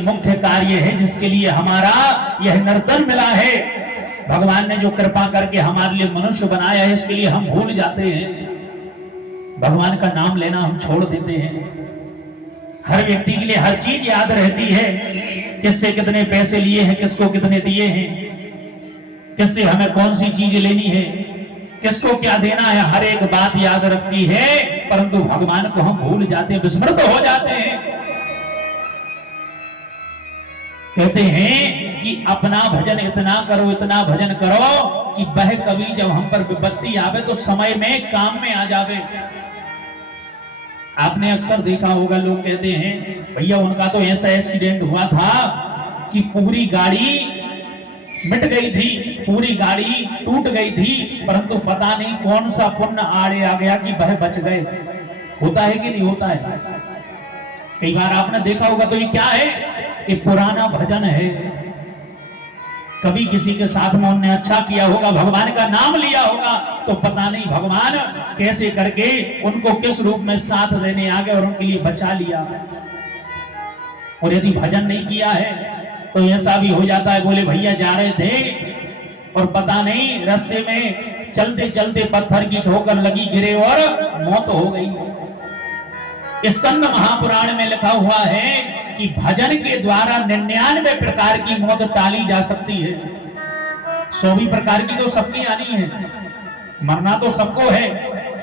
मुख्य कार्य है जिसके लिए हमारा यह नर्तन मिला है। भगवान ने जो कृपा करके हमारे लिए मनुष्य बनाया है, इसके लिए हम भूल जाते हैं, भगवान का नाम लेना हम छोड़ देते हैं। हर व्यक्ति के लिए हर चीज याद रहती है, किससे कितने पैसे लिए हैं, किसको कितने दिए हैं, किससे हमें कौन सी चीज लेनी है, किसको क्या देना है, हर एक बात याद रखती है, परंतु भगवान को हम भूल जाते हैं, विस्मृत हो जाते हैं। कहते हैं कि अपना भजन इतना करो, इतना भजन करो कि वह कभी जब हम पर विपत्ति आवे तो समय में काम में आ जावे। आपने अक्सर देखा होगा, लोग कहते हैं भैया उनका तो ऐसा एक्सीडेंट हुआ था कि पूरी गाड़ी मिट गई थी, पूरी गाड़ी टूट गई थी, परंतु पता नहीं कौन सा पुण्य आड़े आ गया कि वह बच गए। होता है कि नहीं होता है? कई बार आपने देखा होगा। तो ये क्या है? ये पुराना भजन है। कभी किसी के साथ में उन्होंने अच्छा किया होगा, भगवान का नाम लिया होगा, तो पता नहीं भगवान कैसे करके उनको किस रूप में साथ देने आ गए और उनके लिए बचा लिया। और यदि भजन नहीं किया है तो ऐसा भी हो जाता है, बोले भैया जा रहे थे और पता नहीं रास्ते में चलते चलते पत्थर की ठोकर लगी, गिरे और मौत हो गई। स्कंद महापुराण में लिखा हुआ है कि भजन के द्वारा 99 प्रकार की मौत टाली जा सकती है। 100 प्रकार की तो सबकी आनी है, मरना तो सबको है,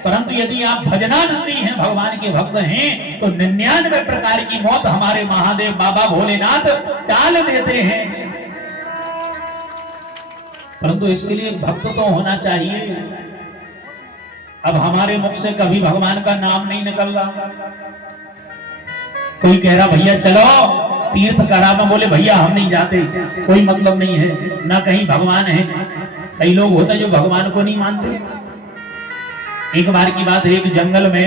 परंतु यदि आप भजनानंदी हैं, भगवान के भक्त हैं, तो 99 प्रकार की मौत हमारे महादेव बाबा भोलेनाथ टाल देते हैं। परंतु इसके लिए भक्त तो होना चाहिए। अब हमारे मुख से कभी भगवान का नाम नहीं निकल रहा। कोई कह रहा भैया चलो तीर्थ करा, में बोले भैया हम नहीं जाते, कोई मतलब नहीं है, ना कहीं भगवान है। कई लोग होते हैं जो भगवान को नहीं मानते। एक बार की बात है, एक जंगल में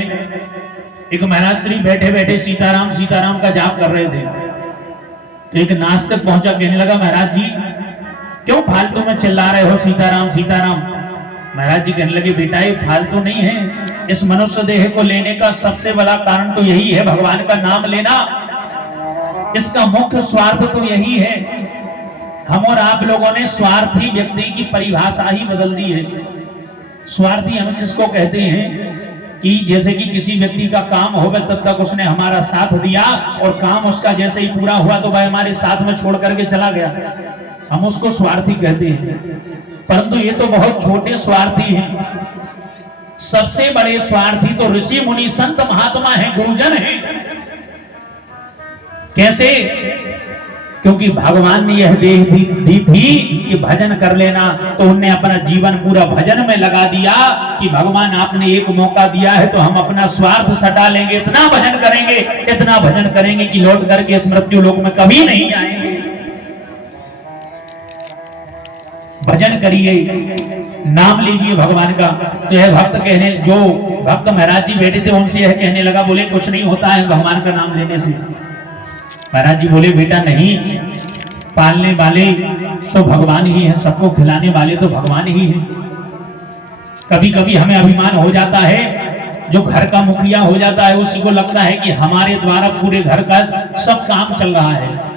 एक महाराज श्री बैठे बैठे सीताराम सीताराम का जाप कर रहे थे। तो एक नास्तिक पहुंचा, कहने लगा महाराज जी क्यों फालतू में चिल्ला रहे हो सीताराम सीताराम। महाराज जी कहने लगे बेटा ये फालतू नहीं है, इस मनुष्य देह को लेने का सबसे बड़ा कारण तो यही है, भगवान का नाम लेना। इसका मुख्य स्वार्थ तो यही है। हम और आप लोगों ने स्वार्थी व्यक्ति की परिभाषा ही बदल दी है। स्वार्थी हम किसको कहते हैं कि जैसे कि किसी व्यक्ति का काम हो गया तब तक उसने हमारा साथ दिया और काम उसका जैसे ही पूरा हुआ तो वह हमारे साथ में छोड़ करके चला गया, हम उसको स्वार्थी कहते हैं। परंतु ये तो बहुत छोटे स्वार्थी हैं। सबसे बड़े स्वार्थी तो ऋषि मुनि संत महात्मा हैं, गुरुजन हैं। कैसे? क्योंकि भगवान ने यह देह दी थी कि भजन कर लेना, तो उनने अपना जीवन पूरा भजन में लगा दिया कि भगवान आपने एक मौका दिया है तो हम अपना स्वार्थ सटा लेंगे, इतना भजन करेंगे, इतना भजन करेंगे कि लौट करके इस मृत्यु लोक में कभी नहीं आएंगे। भजन करिए, नाम लीजिए भगवान का। तो यह भक्त कहने, जो भक्त महाराज जी बैठे थे उनसे यह कहने लगा, बोले कुछ नहीं होता है भगवान का नाम लेने से। महाराज जी बोले बेटा नहीं, पालने वाले तो भगवान ही है, सबको खिलाने वाले तो भगवान ही है। कभी कभी हमें अभिमान हो जाता है, जो घर का मुखिया हो जाता है उसी को लगता है कि हमारे द्वारा पूरे घर का सब काम चल रहा है।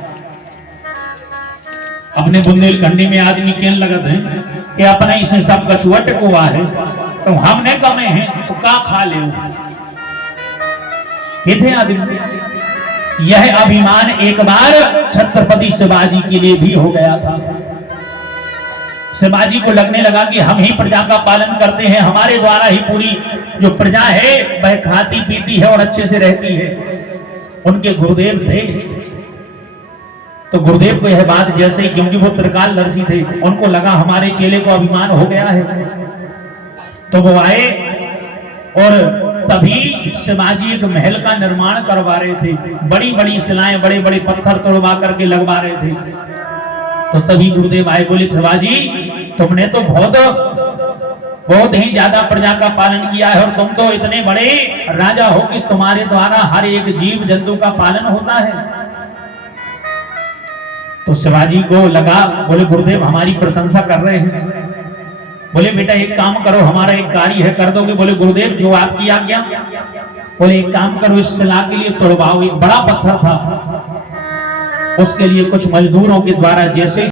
अपने बुंदेलखंडी में आदमी कहने लगते हैं कि अपना इसे सब कछुआ टिकुआ है, तो हमने कमे हैं तो का खा ले। कितने आदमी, यह अभिमान एक बार छत्रपति शिवाजी के लिए भी हो गया था। शिवाजी को लगने लगा कि हम ही प्रजा का पालन करते हैं, हमारे द्वारा ही पूरी जो प्रजा है वह खाती पीती है और अच्छे से रहती है। उनके गुरुदेव थे, तो गुरुदेव को यह बात जैसे ही, क्योंकि वो त्रिकालदर्शी थे, उनको लगा हमारे चेले को अभिमान हो गया है, तो वो आए और तभी शिवाजी एक महल का निर्माण करवा रहे थे। बड़ी बड़ी शिलाएं, बड़े बड़े पत्थर तोड़वा करके लगवा रहे थे। तो तभी गुरुदेव आए, बोले शिवाजी तुमने तो बहुत ही ज्यादा प्रजा का पालन किया है और तुम तो इतने बड़े राजा हो कि तुम्हारे द्वारा हर एक जीव जंतु का पालन होता है। तो शिवाजी को लगा, बोले गुरुदेव हमारी प्रशंसा कर रहे हैं। बोले बेटा एक काम करो, हमारा एक कार्य है, कर दोगे? बोले गुरुदेव जो आपकी आज्ञा। बोले एक काम करो, इस शिला के लिए तोड़वाओ। एक बड़ा पत्थर था, उसके लिए कुछ मजदूरों के द्वारा जैसे